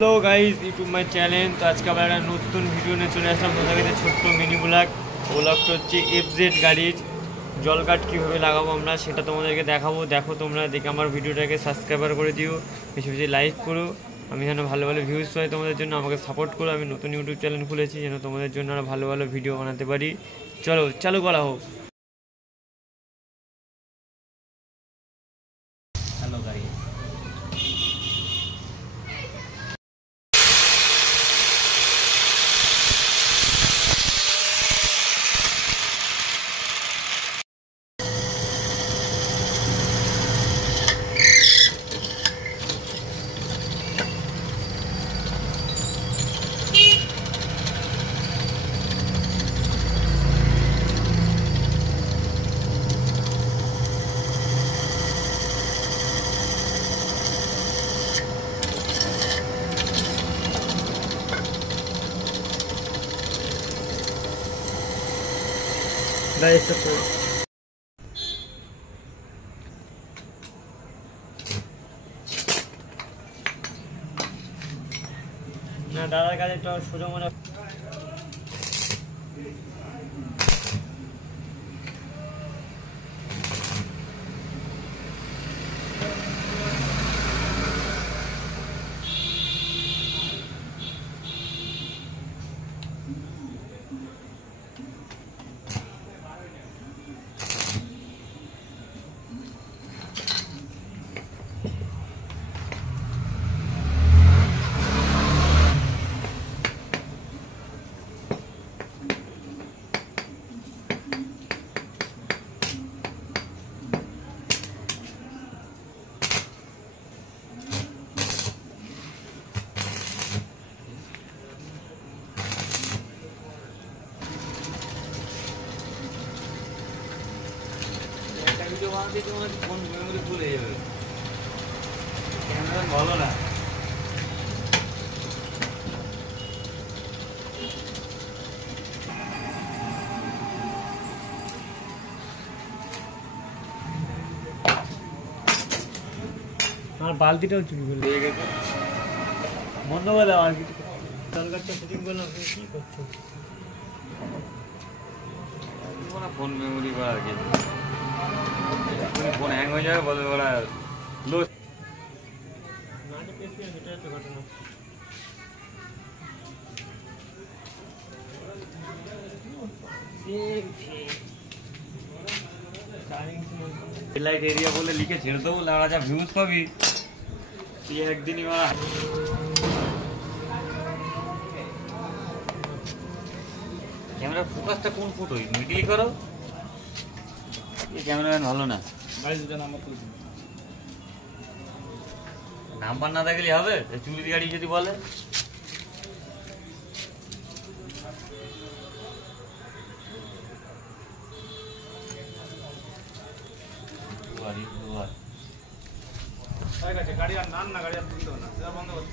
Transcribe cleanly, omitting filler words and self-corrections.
Hello guys, YouTube my channel. তো আজকে আবার একটা নতুন ভিডিও নিয়ে চলে আসলাম তোমাদের কাছে। ছোট্ট মিনি ব্লগটা হচ্ছে এফজেড গাড়ির জল কাট কীভাবে লাগাবো আমরা সেটা তোমাদেরকে দেখাবো। দেখো, তোমরা দেখে আমার ভিডিওটাকে সাবস্ক্রাইবার করে দিও, বেশি বেশি লাইক করো। আমি যেন ভালো ভালো ভিউজ পাই তোমাদের জন্য, আমাকে সাপোর্ট করো। আমি নতুন ইউটিউব চ্যানেল খুলেছি যেন তোমাদের জন্য আরও ভালো ভালো ভিডিও বানাতে পারি। চলো চালু করা হোক। হ্যালো গাইজ, না দাদার কাছে তো সুযোগ মনে ফোন মেমোরি ভুলে যাবে, ক্যামেরা ভালো না। আমার বালতিটাও চুরি করে দিয়ে গেছে, বন্ধ করে দাও। আর কিছু দরকারটা সেটিং করলাম, কি করছো? ফোন মেমোরি বা আর কি ফোন হ্যাং হয়ে যাবে, বলে ওরা লো ঘটনা। লাইট এরিয়া বলে লিখে ছেড়ে দেবো, ওরা যা ভিউজ পাবি তুই একদিনই মারা। ক্যামেরার ফোকাসটা কোন ফুট ওই মিডিল করো, এই ক্যামেরাম্যান ভালো না। নাম্বার না দেখলে হবে? চুরির গাড়ি যদি বলে গাড়ি আর নান না, গাড়ি আর তুলতে না, বন্ধ করতে